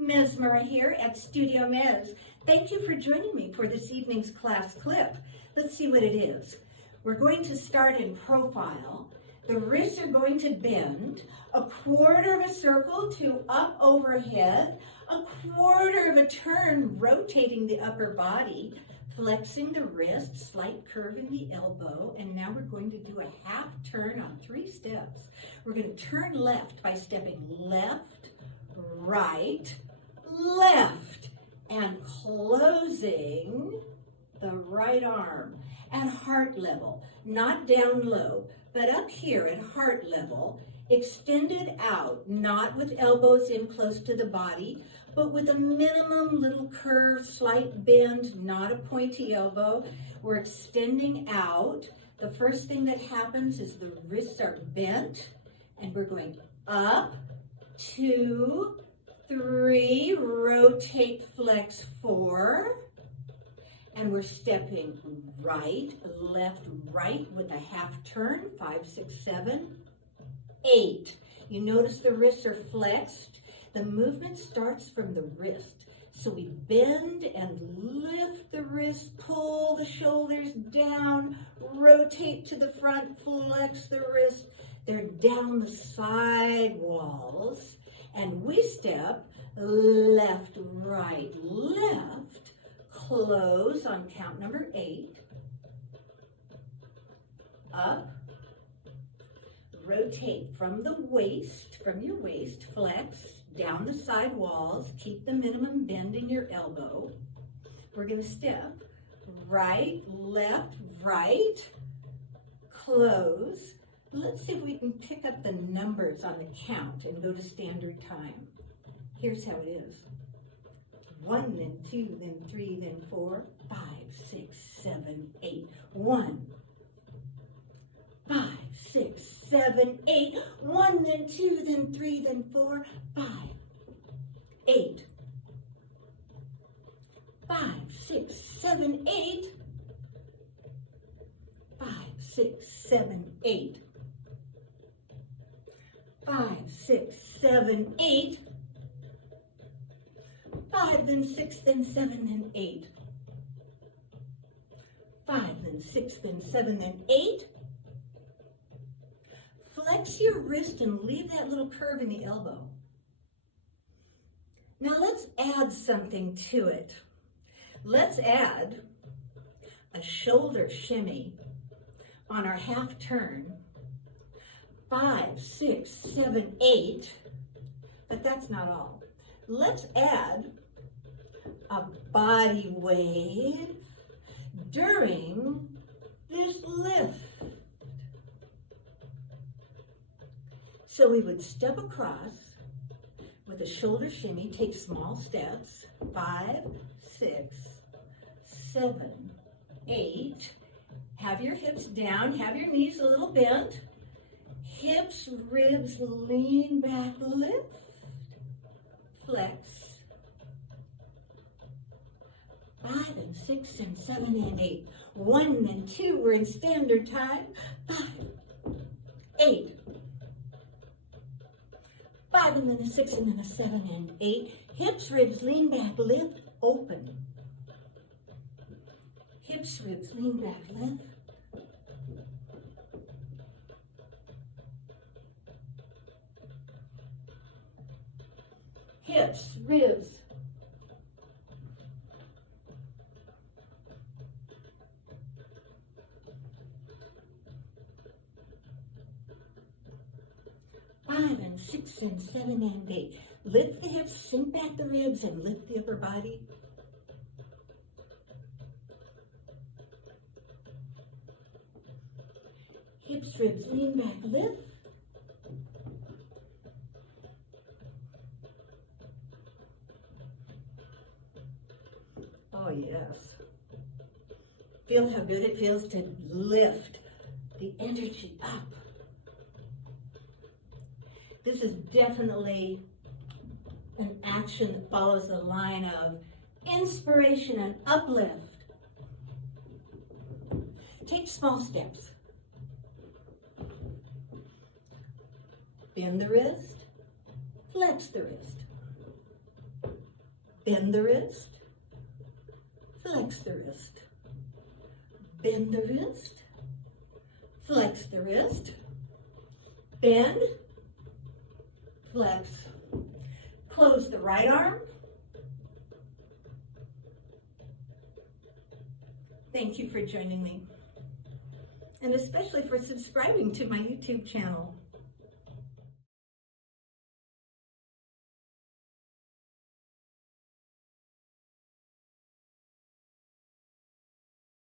Mesmera here at Studio Mez. Thank you for joining me for this evening's class clip. Let's see what it is. We're going to start in profile. The wrists are going to bend, a quarter of a circle to up overhead, a quarter of a turn rotating the upper body, flexing the wrist, slight curve in the elbow, and now we're going to do a half turn on 3 steps. We're going to turn left by stepping left, right, left, and closing the right arm at heart level, not down low, but up here at heart level, extended out, not with elbows in close to the body, but with a minimum little curve, slight bend, not a pointy elbow. We're extending out. The first thing that happens is the wrists are bent, and we're going up, 2, 3, rotate, flex, 4, and we're stepping right, left, right with a half turn, 5, 6, 7, 8. You notice the wrists are flexed. The movement starts from the wrist. So we bend and lift the wrist, pull the shoulders down, rotate to the front, flex the wrist. They're down the side walls. And we step left, right, left, close on count number 8, up, rotate from the waist, from your waist, flex, down the side walls, keep the minimum bend in your elbow. We're going to step right, left, right, close. Let's see if we can pick up the numbers on the count and go to standard time. Here's how it is. 1, then 2, then 3, then 4, 5, 6, 7, 8. 1, 5, 6, 7, 8. 1, then 2, then 3, then 4, 5, 8. 5, 6, 7, 8. 5, 6, 7, 8. 5, 6, 7, 8. 5, then 6, then 7, then 8. 5, then 6, then 7, then 8. Flex your wrist and leave that little curve in the elbow. Now let's add something to it. Let's add a shoulder shimmy on our half turn. 5, 6, 7, 8, but that's not all. Let's add a body wave during this lift. So we would step across with a shoulder shimmy, take small steps, 5, 6, 7, 8. Have your hips down, have your knees a little bent. Hips, ribs, lean back, lift, flex. 5 and 6 and 7 and 8. 1 and 2, we're in standard time. 5, 8. 5 and then a 6 and then a 7 and 8. Hips, ribs, lean back, lift, open. Hips, ribs, lean back, lift. Hips, ribs. Five and 6 and 7 and 8. Lift the hips, sink back the ribs, and lift the upper body. Hips, ribs, lean back, lift. Oh, yes. Feel how good it feels to lift the energy up. This is definitely an action that follows the line of inspiration and uplift. Take small steps. Bend the wrist, flex the wrist. Bend the wrist, flex the wrist. Bend the wrist, flex the wrist, bend, flex. Close the right arm. Thank you for joining me, and especially for subscribing to my YouTube channel.